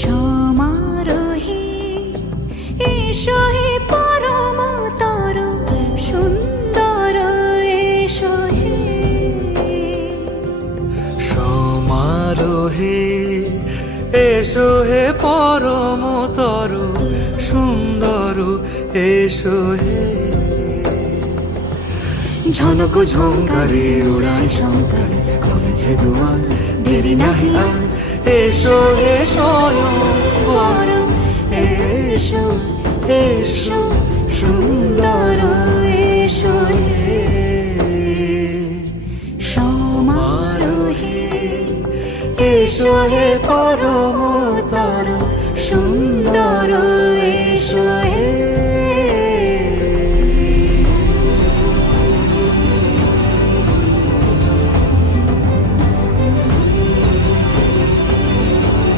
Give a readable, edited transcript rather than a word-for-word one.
সমারোহে এসো হে পরমতর সুন্দর এসো হে। সমারোহে এসো হে পরমতর সুন্দর এসো হে। ঝনক ঝঙ্কারে উড়ায় শঙ্কার কমেছে দুয়ার দেরি নাহি আর। এসো হে স্বয়ং পরম এসো এসো সুন্দর এসো হে। সমারোহে এসো হে পরম